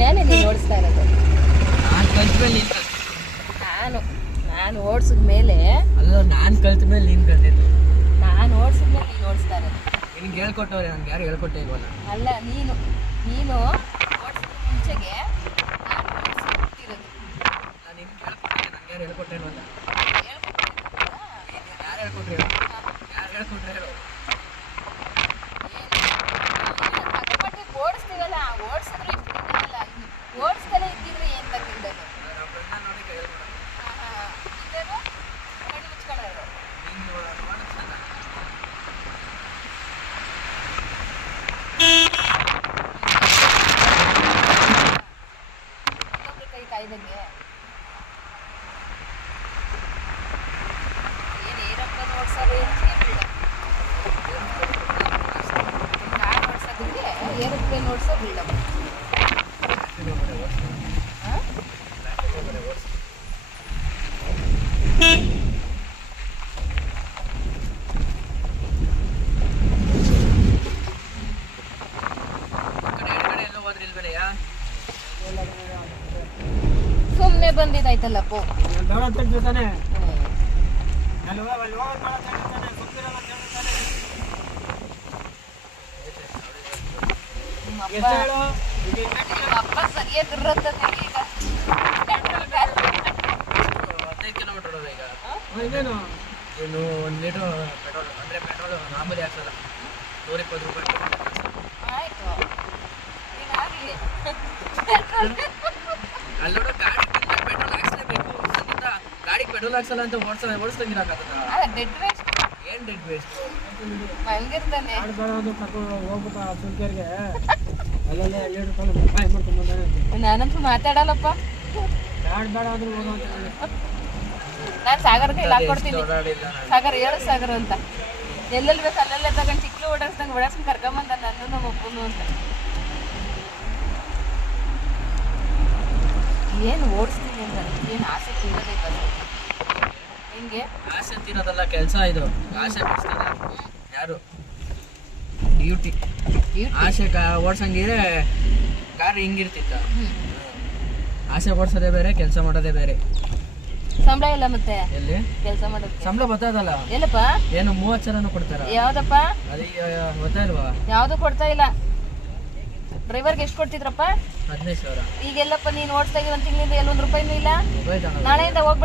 ಮೇಲೆ ನೀನು ಓಡಿಸ್ತಾ ಇರೋದು. ನಾನು ಕಲ್ತ ಮೇಲೆ ನೀನು ಕಲ್ತ. ನಾನು ಓಡಿಸಿದ ಮೇಲೆ ಅಲ್ಲ, ನಾನು ಕಲ್ತ ಮೇಲೆ ನೀನು ಕಲ್ತಿದ್ದು. ನಾನು ಓಡಿಸಿದ ಮೇಲೆ ನೀನು ಓಡಿಸ್ತಾ ಇರೋದು. ನಿನ್ಗೆ ಹೇಳ್ಕೊಟ್ಟವ್ರೆ, ನನ್ಗೆ ಯಾರು ಹೇಳ್ಕೊಟ್ಟೇ ಇಲ್ವಲ್ಲ. ಅಲ್ಲ, ನೀನು ಓಡಿಸಿದ ಮುಂಚೆಗೆ ನಾನು ಓಡಿಸ್ಬಿಟ್ಟಿರೋದು. ನಾನು ನಿನ್ಗೆ ಹೇಳ್ಕೊಟ್ಟೆ, ನನ್ಗೆ ಯಾರು ಹೇಳ್ಕೊಟ್ಟೇ ಇಲ್ವಲ್ಲ. ಯಾರು ಹೇಳ್ಕೊಟ್ರಿ? ಯಾರು ಹೇಳ್ಕೊಟ್ರೆ ಹೇಳು. ಓಡಿಸ್ತೀವಲ್ಲ, ಓಡಿಸಿದ್ರೆ ಇಷ್ಟು ತಿನ್ನಲ್ಲ. ಓಡಿಸ್ತಾನೆ ಇದ್ದಿದ್ರೆ ಏನ್ ತಗೊಂಡದು? ನಮ್ಮ ಫ್ರೆಂಡ್ನ ನೋಡಿ ಕೈ ಹೇಳ್ಕೊಡ. ಇದೇನು ಕಣ್ಣು ಮುಚ್ಕೊಳ್ಳೋದು. ನೀನು ನೋಡುತ್ತಲ್ಲ. ಇನ್ನೊಬ್ರು ಕೈ ಕಾಯ್ದಂಗೆ ಏನು ಏರಪ್ಪ ಓಡಿಸೋರು ಏನು ನಾನು ಓಡಿಸೋದಕ್ಕೆ ಏರೋಪ್ಲೇನ್ ಓಡಿಸೋ ಬಿಡಮ್ಮ. ಸುಮ್ಮನೆ ಬಂದಿದ್ದಾಯ್ತಲ್ಲಪ್ಪ. ಅಪ್ಪ ಸರಿಯಾಗಿರುತ್ತೆ ಈಗ. 15 ಕಿಲೋಮೀಟರ್ ಹೋದ ಈಗ. ಏನು 1 ಲೀಟರ್ ಪೆಟ್ರೋಲ್ ಅಂದರೆ ಪೆಟ್ರೋಲ್ ಮಾಮೂಲಿ ಹಾಕ್ಸಲ್ಲ, 120 ರೂಪಾಯಿ. ಆಯ್ತು, ಈಗ ಆಗಲಿ. ಅಲ್ಲೋಡ ಗಾಡಿ ಪೆಟ್ರೋಲ್ ಹಾಕ್ಸಲೇಬೇಕು. ಅದರಿಂದ ಗಾಡಿಗೆ ಪೆಟ್ರೋಲ್ ಹಾಕ್ಸಲ್ಲ ಅಂತ ಓಡಿಸ್ದಂಗಿರಾಕತ್ತ. Dead waste. ಏನು ಡೆಡ್ ವೇಸ್ಟ್? ಹಂಗಿರ್ತಾನೆ. ನಾನಂತೂ ಮಾತಾಡಲ್ಲಪ್ಪ. ನಾನು ಸಾಗರ್ಗೆ ಇಲ್ಲಿ ಹಾಕೊಡ್ತೀನಿ. ಸಾಗರ್ ಹೇಳು ಸಾಗರ್ ಅಂತ. ಎಲ್ಲೆಲ್ಲಿ ಬೇಕು ಅಲ್ಲೆಲ್ಲ ತಗೊಂಡು ಚಿಕ್ಕಲು ಓಡಾಡ್ಸ್ದಂಗೆ ಓಡಾಡ್ಸ್ಕೊಂಡು ಕರ್ಕೊಂಬಂದ ನನ್ನ ನಮ್ಮ ಅಪ್ಪನು ಅಂತ. ಏನು ಓಡಿಸ್ತೀನಿ ಅಂತ ಏನು ಆಸೆ ತೀರೋದೇ ಬಸ್ ಹಿಂಗೆ. ಆಸೆ ತೀರೋದಲ್ಲ ಕೆಲಸ ಇದು. ಆಸೆ ಬಿಡಿಸ್ತಾರೆ ಯಾರು? ಡ್ಯೂಟಿ. ಆಸೆ ಓಡ್ಸಂಗಿದ್ರೆ ಕಾರ್ ಹಿಂಗಿರ್ತಿತ್ತ. ಆಸೆ ಓಡಿಸೋದೇ ಬೇರೆ, ಕೆಲಸ ಮಾಡೋದೇ ಬೇರೆ. ಸಂಬಳ ಇಲ್ಲ ಮತ್ತೆ ಎಲ್ಲಿ ಕೆಲಸ ಮಾಡೋದು? ಸಂಬಳ ಬರ್ತದಲ್ಲ. ಎಲ್ಲಪ್ಪ? ಏನು 30,000 ಕೊಡ್ತಾರ? ಯಾವ್ದಪ್ಪ? ಅದಕ್ಕೆ ಗೊತ್ತಾ ಇಲ್ವಾ? ಯಾವ್ದು ಕೊಡ್ತಾ ಇಲ್ಲ. ಡ್ರೈವರ್ಗೆ ಎಷ್ಟು ಕೊಡ್ತಿದ್ರಪ್ಪ? 15,000. ಈಗೆಲ್ಲಪ್ಪ ನೀನು ಓಡಿಸ್ತಾ 1 ತಿಂಗಳಿಂದ 1 ರೂಪಾಯಿನೂ ಇಲ್ಲ. ಮೊಬೈಲ್ ನಾಳೆಯಿಂದ ಹೋಗ್ಬಿಟ್ಟು